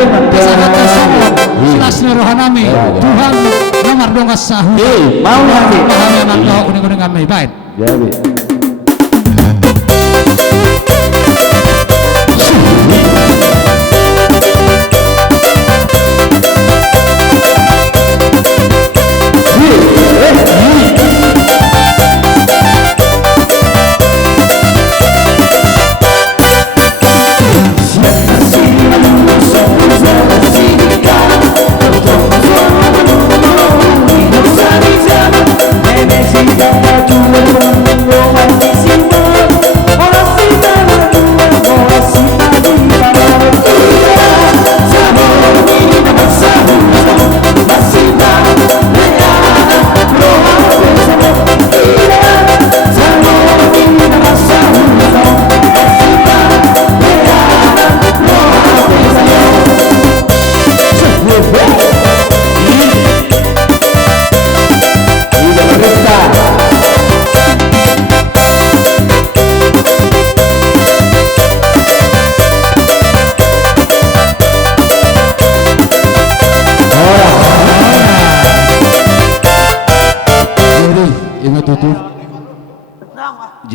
Kesahatan sombong silasnya rohanami Tuhan nomor dongas sahu mau lagi pahami anak kau kuning-kuning kami baik jadi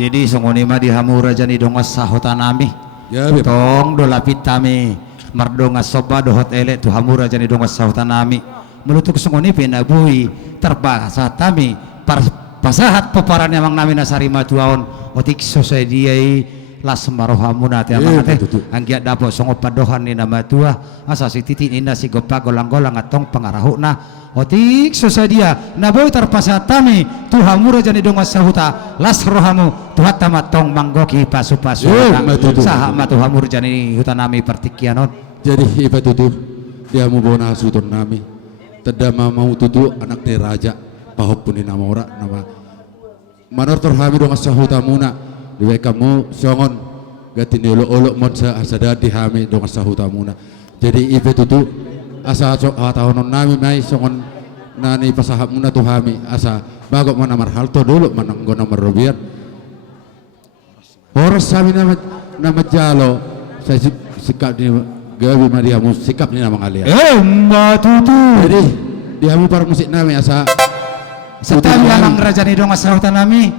jadi sungguh mah di hamura jani dongas sahotanami ya tong dolapit tami mardongas soba dohot ele tu hamura jani dongas sahotanami menutuk sungguh pinabui terbahasa tami pasahat peparan yang nami nasari matuaon otik sosediai las marohamuna teh amate anggia dapo songo padohan ni nama tua asa si titin inda si gopa golang-golang atong pangarahuna otik sosadia naboy terpasatami tuhamura jani dongas sahuta las rohamu tuhat tamatong manggoki pasu-pasu saha matuhamur jani hutanami pertikianon jadi iba tutu dia mau bawa nasutun nami tedama mau tutu anak ni raja pahop pun nama ora nama manor terhami dongas sahutamuna diwe kamu songon gati olo mon sa asada dihami dongas sahutamuna jadi iba tutu asa tahonon nami mai songon nani pasahap muna tuhami asa bagok mana marhalto dulu manang gona marobian horos sami nama jalo saya sikap ni gawi mariamu sikap ni nama ngalia tutu jadi dihamu para musik nami asa setami amang raja ni dongas sahutanami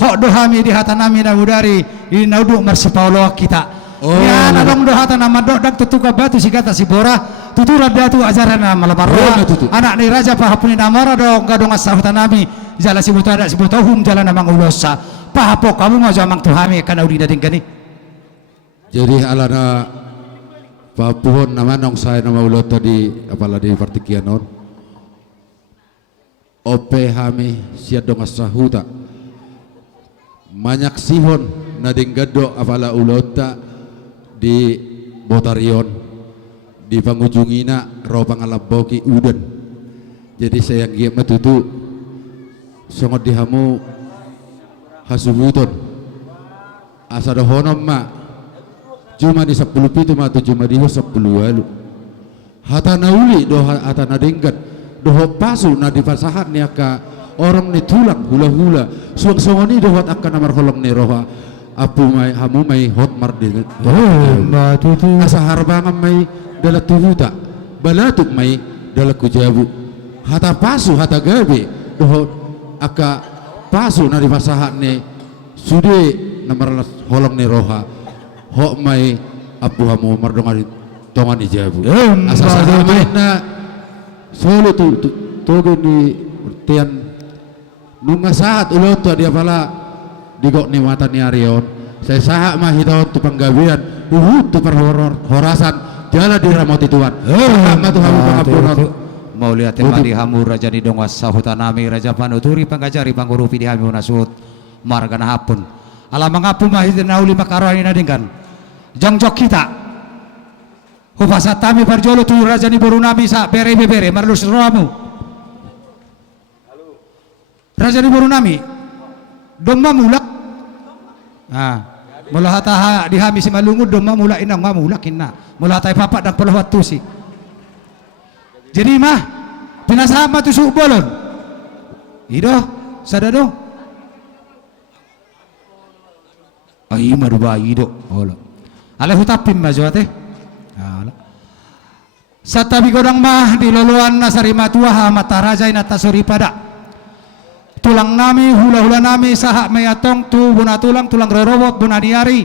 hok dohami di hata nami na udari ini nauduk marsipaulo kita ya nadong dohata nama dok tutuka batu si kata si bora tutura datu ajaran nama lamarwa anak ni raja pahapuni namara dong gadong asahutan nami jala si buta ada si buta hum jalan namang ulosa pahapo kamu mau jamang tuhami kana udi dading gani jadi alana papuhon nama nong saya nama ulota di apalah di partikianon ope hami siad dong asahuta manyak sihon nading gado apala ulota di Botarion di pangujungina ro pangalaboki udan jadi saya ngiep matutu songot dihamu hasubuton asa dohonom ma cuma di 10 pitu ma tu cuma di 10 walu hata nauli do hata nadenggat doho pasu na di pasahat niaka orang ni tulang hula-hula suang-suang ni dohot akan namar holong ni roha apu may hamu may hot mar din asa harbangam may dala tuhuta balatuk may dala kujabu hata pasu hata gabi dohot aka pasu na di pasahat ni sudi namar holong ni roha hok may apu hamu mar dongan tongan ni jabu asa sahamay na solo tu togo ni tian nunga saat ulot dia pala digok ni mata ni Arion saya sahak mah hitau tu panggabian tu perhorasan jala diramoti tuan sama tu hamu pangapunot mau lihat tema di hamu raja ni dongas sahutanami raja panuturi panggajari panggurupi di hamu nasut margana hapun alam ngapu mah hitau lima karwani nadingkan jongjok kita hupasatami parjolo tu raja ni borunami sa bere marlus rohamu raja ni borunami domma mulak mula hataha dihami si malungud domma mulak inang mamulak inna mula hatai papat dan pelawat tusi jadi mah pinasama tu subolon ido sadado ay maruba ido olo ale hutapim majo ate ala Sa tabi godang mah di luluan na sarima tuah mata raja inata suri pada tulang nami hula-hula nami saha mayatong tu buna tulang rorobot buna diari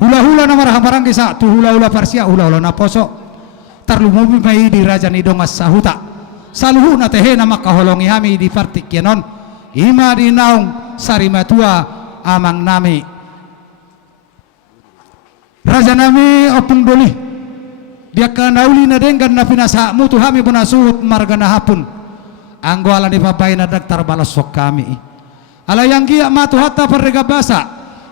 hula-hula na marahamparang kisa tu hula-hula parsia hula-hula na poso tarlumubi may di raja ni dongas sahuta saluhu na tehe na makaholongi hami di partik yanon ima di naong sarima tua amang nami raja nami opung doli dia kanauli na denggan na pinasa mutu hami bunasuhut marga na hapun anggo ala ni papay na dagtar balasok kami alayang gia matu hatta parrega basa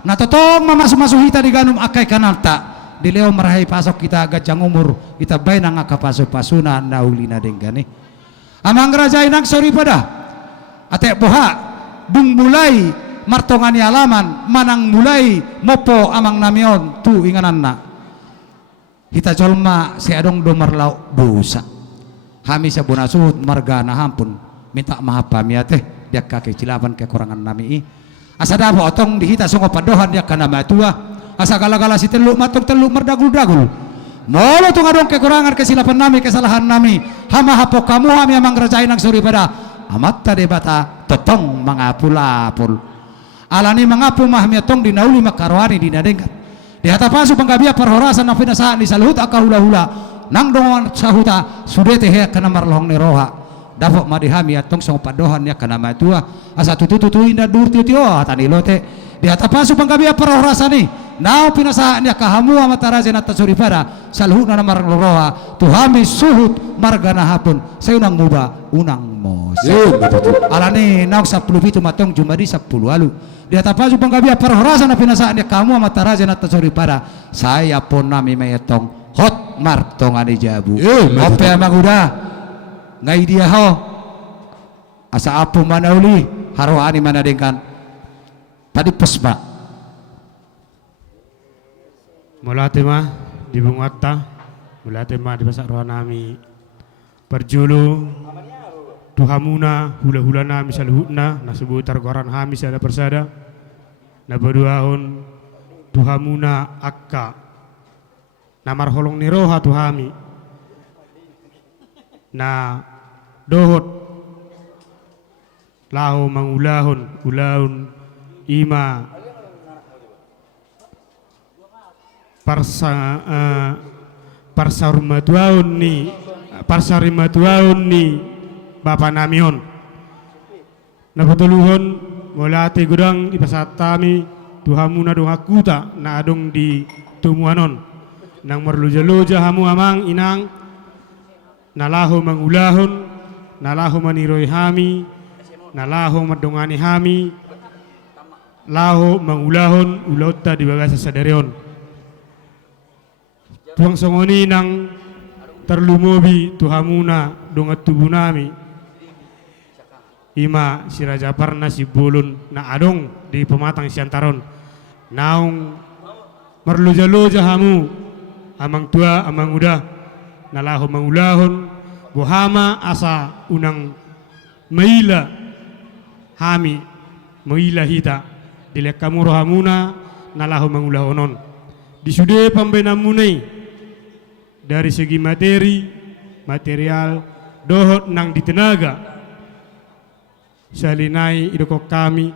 na totong mamasuhita di ganum akay kanalta di leo marahay pasok kita gajang umur kita bay na nga kapaso-pasuna nauli na denggan amang raja inang sorry pada ate boha dung mulai martongani alaman manang mulai mopo amang namion tu inganan na kita colma si adong domarlau busa hami sa bunasud marga na hampun minta maaf pami ate dia kakecilapan kekurangan nami asa dabo otong dihita sungo padohan dia kana matua asa gala-gala si teluk matung teluk merdagul-dagul molo tung adong kekurangan kesilapan nami kesalahan nami hama hapo kamu hami amang rajain ang suri pada amat tade bata totong mangapul-apul alani mangapu mahmi atong dinauli makarwani dinadengkat di hata pasu panggabia perhorasan na pinasaan di saluhut aka hula-hula nang dongon sahuta sudah tehe kana marlohong ni roha dapok madihami atong song padohan ya kana matua asa tutu inda durti tio tani lote di hata pasu panggabia perhorasan ni nao pinasaan ya kahamu amataraja na tasuri pada saluhut na marlohong roha tuhami suhut marga na hapon sayo nang muba unang mo alani naong 10 pitu matong jumadi 10 alu di atas pasu panggabia perhorasan na pinasaan dia kamu amat taraja na tasori pada saya pun nami mayatong hot martong ani jabu ope amang udah ngai dia ho asa apu mana uli harohani mana dengkan tadi pesma mulate mah di bungatta mulate mah di pasak roha nami perjulu tuhamuna hula-hula na misal hutna na sebutar koran hamis ada persada na baduahon tuhamuna akka na marholong ni roha tuhami na dohot lahu mangulahon ulahon ima parsarimatuaon ni Bapa namion na patuluhon molate gudang ipasatami tuhamuna dong akuta na adong di tumuanon nang marluja-luja hamu amang inang nalaho mangulahon nalaho maniroy hami nalaho madongani hami laho mangulahon ulota di bagasa sadarion tuang songoni nang terlumobi tuhamuna dongat tubuh nami ima si Raja Parna si Bulun na adong di pematang siantaron naung merluja-luja hamu amang tua amang udah nalaho mangulahon bohama asa unang maila hami maila hita dilek kamu rohamuna nalaho mangulahonon disude pambenamunai dari segi material dohot nang di tenaga salinai idoko kami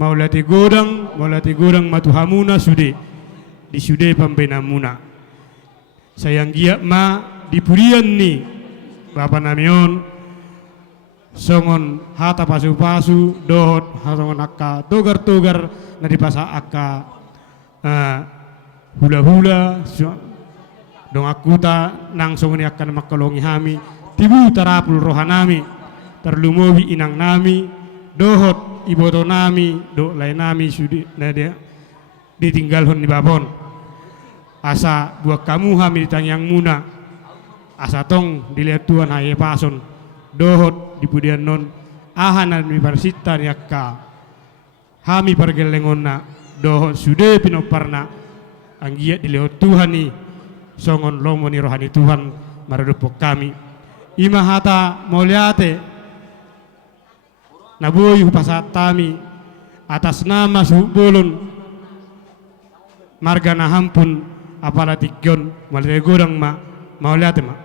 maulati godang matuhamuna sude di sude pambenamuna sayang giat ma dipurian ni Bapa namion songon hata pasu-pasu dohot songon akka togar-togar na dipasa akka hula-hula dong akuta nang songon akan makalongi hami tibu tarapul rohanami terlumobi inang nami dohot iboto nami do lain nami sudi na dia ditinggalhon ni babon asa buat kamu hami ditanyang muna asa tong dilihat Tuhan haye pason dohot dipudian non ahanan mi parsita yakka hami pargelengonna dohot sude pinoparna anggiat dilihat Tuhan ni songon lomo ni rohani Tuhan maradupok kami ima hata moliate nabuy hupasatami atas nama subulun marga na hampun apala tigyon malite godang ma mauliate ma